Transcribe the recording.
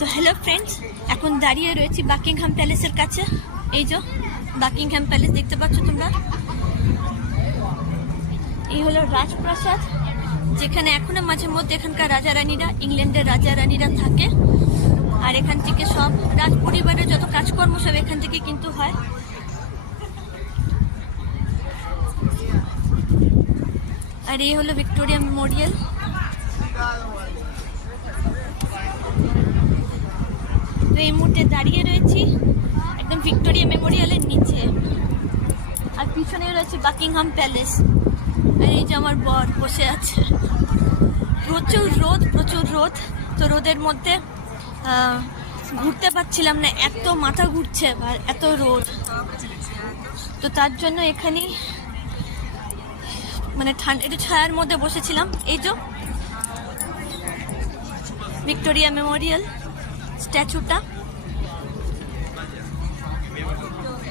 তো hello friends, এখন দাঁড়িয়ে রয়েছি বাকিংহাম প্যালেসের কাছে। এই যে বাকিংহাম প্যালেস দেখতে পাচ্ছ তোমরা। এই হলো রাজপ্রাসাদ, যেখানে এখনো মাঝে মধ্যে এখানকার রাজা রানীরা, ইংল্যান্ডের রাজা রানীরা থাকে। আর এখান থেকে সব রাজ পরিবারের যত কাজকর্ম সব এখান থেকে কিন্তু হয়। আর এই হলো ভিক্টোরিয়া মেমোরিয়াল। তো এই মুহূর্তে দাঁড়িয়ে রয়েছি একদম ভিক্টোরিয়া মেমোরিয়ালের নিচে, আর পিছনে রয়েছে বাকিংহাম প্যালেস। আর এই যে আমার বর বসে আছে। প্রচুর রোদ। তো রোদের মধ্যে ঘুরতে পারছিলাম না, এত মাথা ঘুরছে, এত রোদ। তো তার জন্য এখানে মানে ঠান্ডা একটু ছায়ার মধ্যে বসেছিলাম। এই যে ভিক্টোরিয়া মেমোরিয়াল স্ট্যাচুটা।